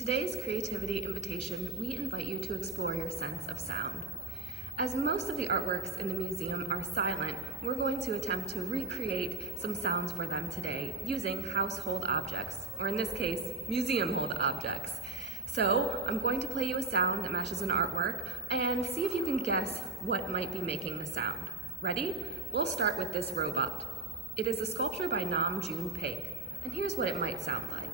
today's Creativity Invitation, we invite you to explore your sense of sound. As most of the artworks in the museum are silent, we're going to attempt to recreate some sounds for them today using household objects, or in this case, museum-hold objects. So I'm going to play you a sound that matches an artwork and see if you can guess what might be making the sound. Ready? We'll start with this robot. It is a sculpture by Nam June Paik, and here's what it might sound like.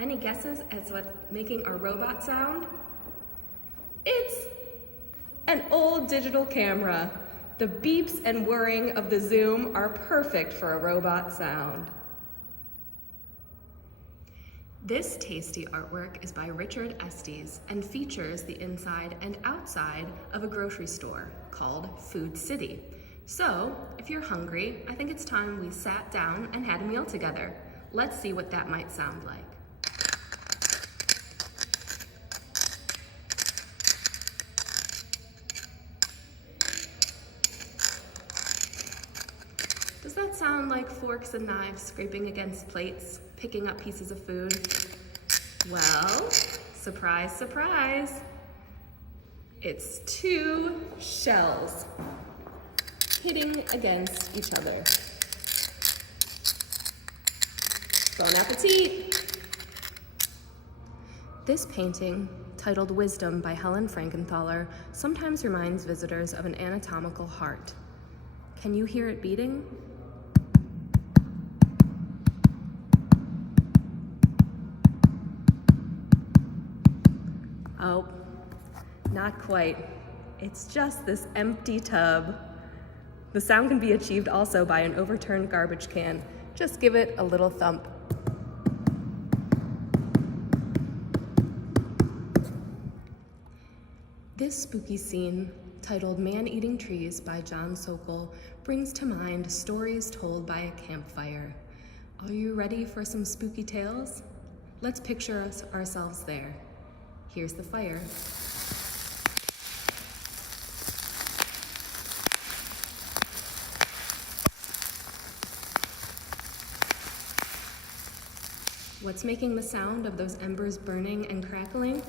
Any guesses as what's making our robot sound? It's an old digital camera. The beeps and whirring of the zoom are perfect for a robot sound. This tasty artwork is by Richard Estes and features the inside and outside of a grocery store called Food City. So, if you're hungry, I think it's time we sat down and had a meal together. Let's see what that might sound like. Does that sound like forks and knives scraping against plates, picking up pieces of food? Well, surprise, surprise. It's two shells hitting against each other. Bon appetit! This painting, titled Wisdom by Helen Frankenthaler, sometimes reminds visitors of an anatomical heart. Can you hear it beating? Oh, not quite. It's just this empty tub. The sound can be achieved also by an overturned garbage can. Just give it a little thump. This spooky scene, titled Man-Eating Trees by John Sokol, brings to mind stories told by a campfire. Are you ready for some spooky tales? Let's picture ourselves there. Here's the fire. What's making the sound of those embers burning and crackling?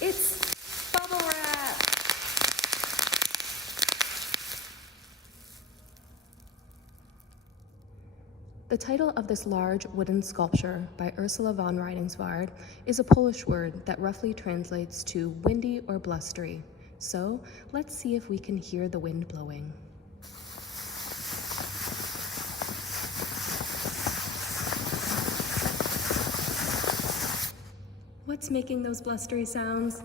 It's bubble wrap! The title of this large wooden sculpture by Ursula von Rydingzwaard is a Polish word that roughly translates to windy or blustery. So let's see if we can hear the wind blowing. What's making those blustery sounds?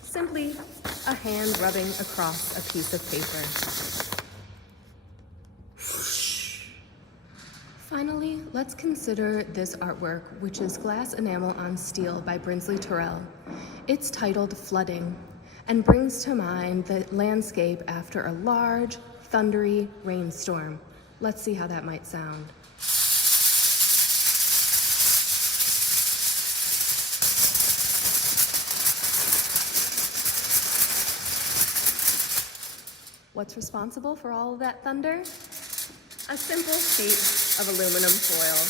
Simply a hand rubbing across a piece of paper. Finally, let's consider this artwork, which is glass enamel on steel by Brinsley Terrell. It's titled Flooding and brings to mind the landscape after a large, thundery rainstorm. Let's see how that might sound. What's responsible for all of that thunder? A simple sheet of aluminum foil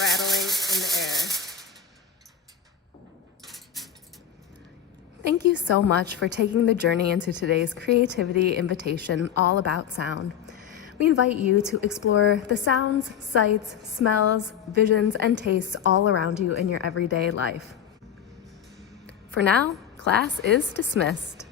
rattling in the air. Thank you so much for taking the journey into today's Creativity Invitation all about sound. We invite you to explore the sounds, sights, smells, visions, and tastes all around you in your everyday life. For now, class is dismissed.